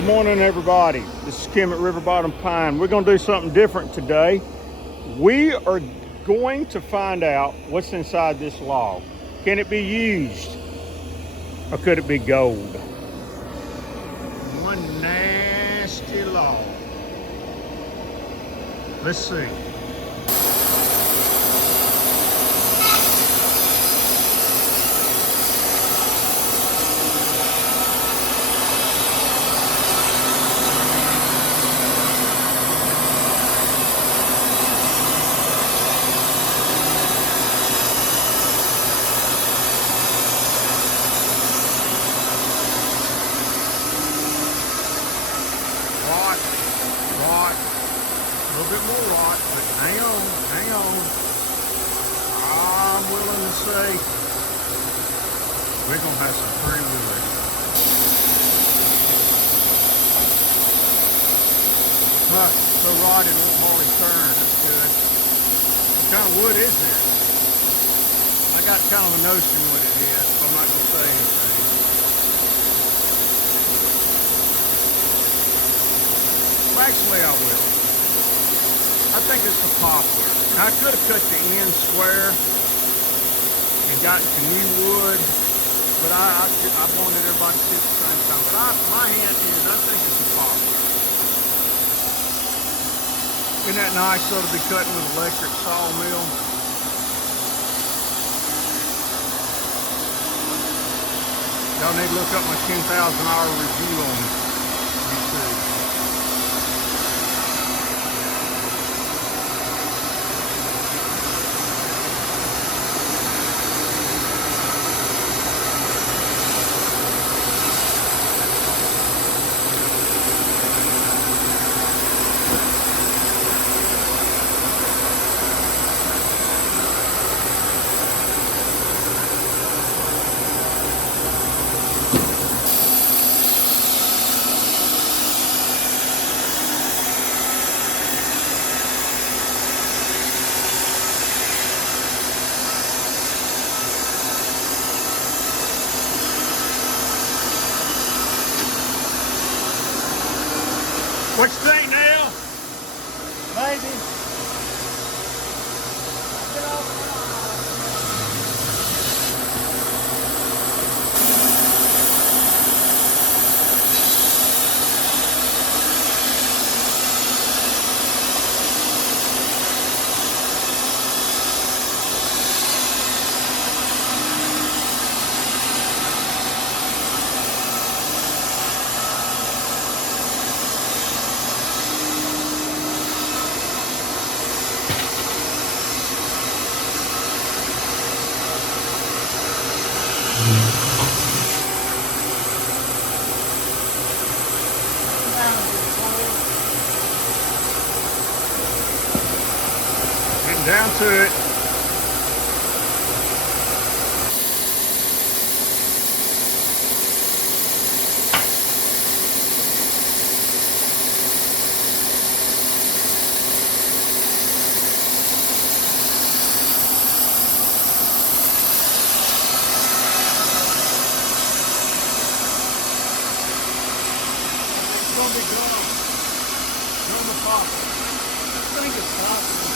Good morning, everybody. This is Kim at River Bottom Pine. We're going to do something different today. We are going to find out what's inside this log. Can it be used? Or could it be gold? One nasty log. Let's see. Rot, a little bit more rot, but hang on. I'm willing to say we're gonna have some pretty wood. So rotted won't hardly turn, that's good. What kind of wood is this? I got kind of a notion what it is, but I'm not gonna say anything. Actually, I will. I think it's a poplar. Now, I could have cut the end square and gotten some new wood, but I wanted everybody to see it at the same time. But my hint is I think it's a poplar. Isn't that nice, though, to be cutting with an electric sawmill? Y'all need to look up my 10,000-hour review on YouTube. What you think now? Maybe. Getting down to it. It's gonna be gone. Done the pop. I think it's possible.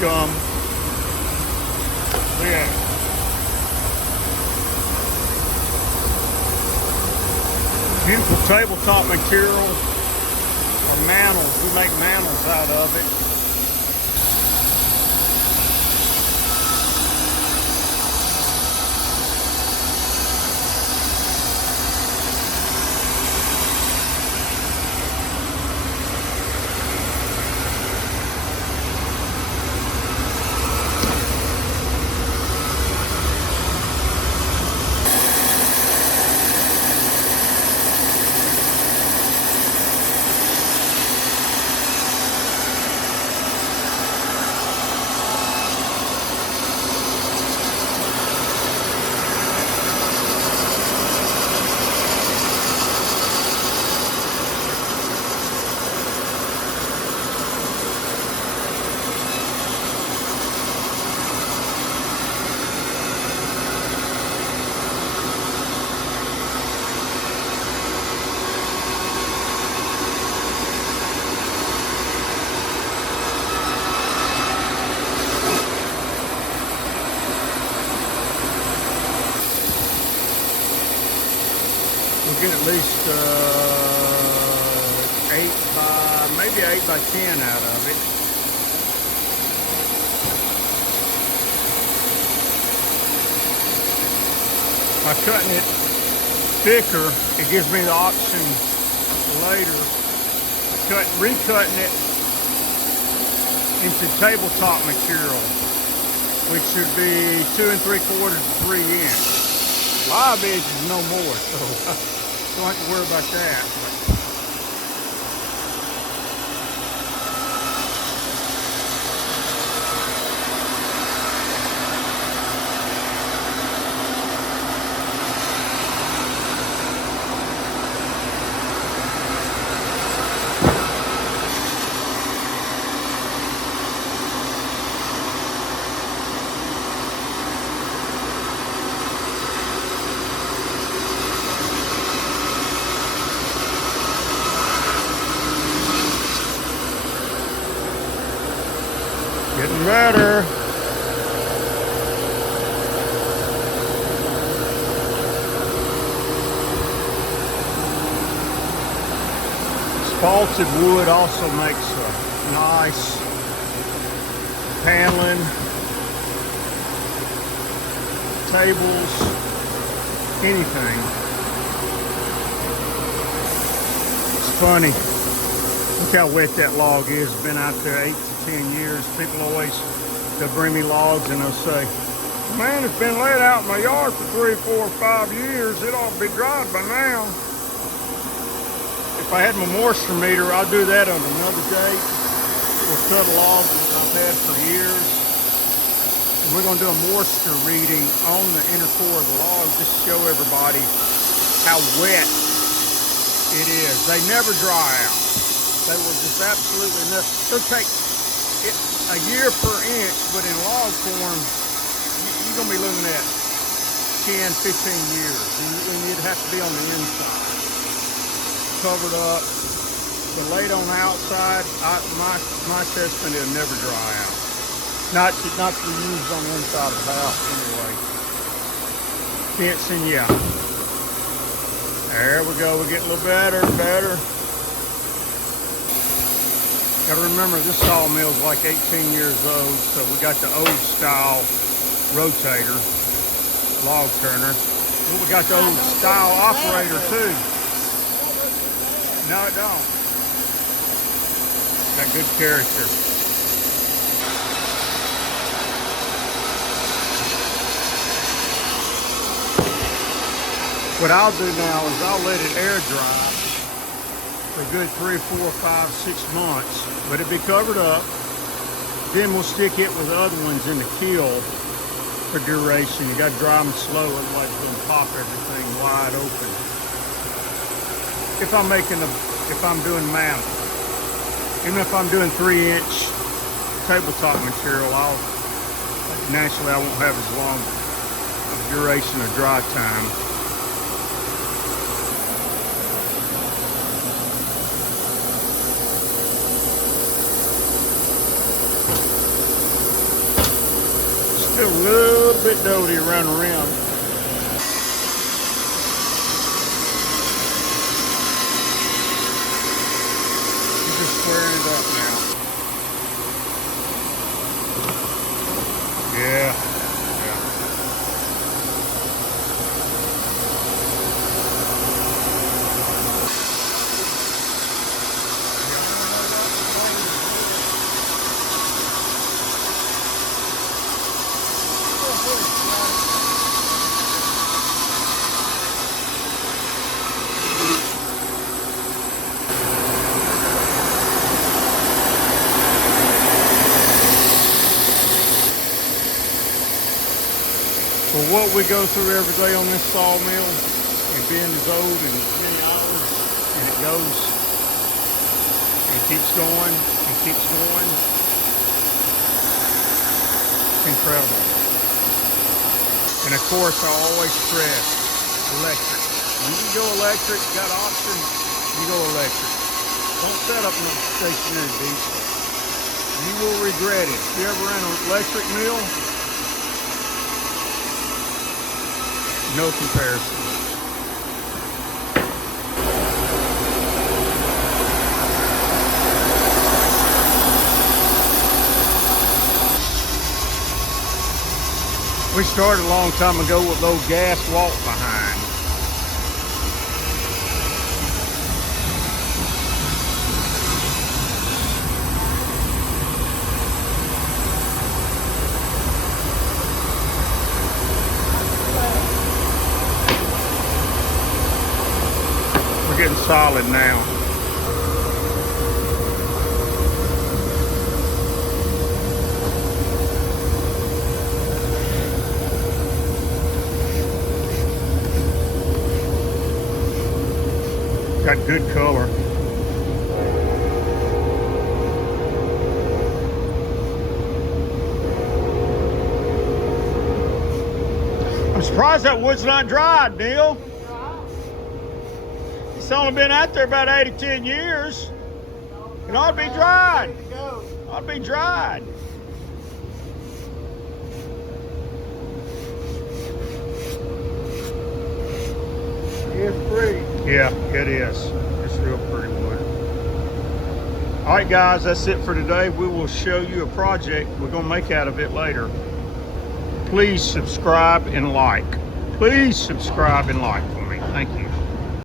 scum. Yeah. Beautiful tabletop material, or mantles. We make mantles out of it. We'll get at least 8 by 10 out of it. By cutting it thicker, it gives me the option later recutting it into tabletop material, which should be 2 3/4 to 3 inch. Live edge is no more, so don't have to worry about that. Getting better. Spalted wood also makes a nice paneling, tables, anything. It's funny. Look how wet that log is. Been out there 8 to 10 years. People always, they'll bring me logs and they'll say, man, it's been laid out in my yard for 3, 4, 5 years. It ought to be dried by now. If I had my moisture meter, I'll do that on another date. We'll cut a log that I've had for years. And we're going to do a moisture reading on the inner core of the log just to show everybody how wet it is. They never dry out. They will just absolutely never. They'll take it a year per inch, but in log form, you're going to be looking at 10, 15 years. And it'd have to be on the inside. Covered up. But laid on the outside, my testament, it'll never dry out. Not to be used on the inside of the house anyway. Fencing, yeah. There we go. We're getting a little better. Gotta remember, this sawmill is like 18 years old, so we got the old style rotator, log turner. We got the old style operator too. No, it don't. Got good character. What I'll do now is I'll let it air dry for a good 3, 4, 5, 6 months. Let it be covered up. Then we'll stick it with the other ones in the kiln for duration. You got to dry them slow, otherwise it's going to pop everything wide open. If I'm doing mantle, even if I'm doing 3-inch tabletop material, naturally I won't have as long a duration of dry time. Still a little bit doughy around the rim. Just squaring it up now. Yeah. For what we go through every day on this sawmill, and being as old and many hours, and it goes and keeps going and keeps going, it's incredible. And of course, I always stress electric. When you go electric, you got options, you go electric. Don't set up no stationary diesel. You will regret it. If you ever ran an electric mill, no comparison. We started a long time ago with those gas walk behind. We're getting solid now. Got good color. I'm surprised that wood's not dried, Neil. It's only been out there about 8 or 10 years. It ought to be dried. Ought to be dried. It's pretty. Yeah, it is. It's real pretty wood. All right, guys, that's it for today. We will show you a project we're going to make out of it later. Please subscribe and like. Please subscribe and like for me. Thank you.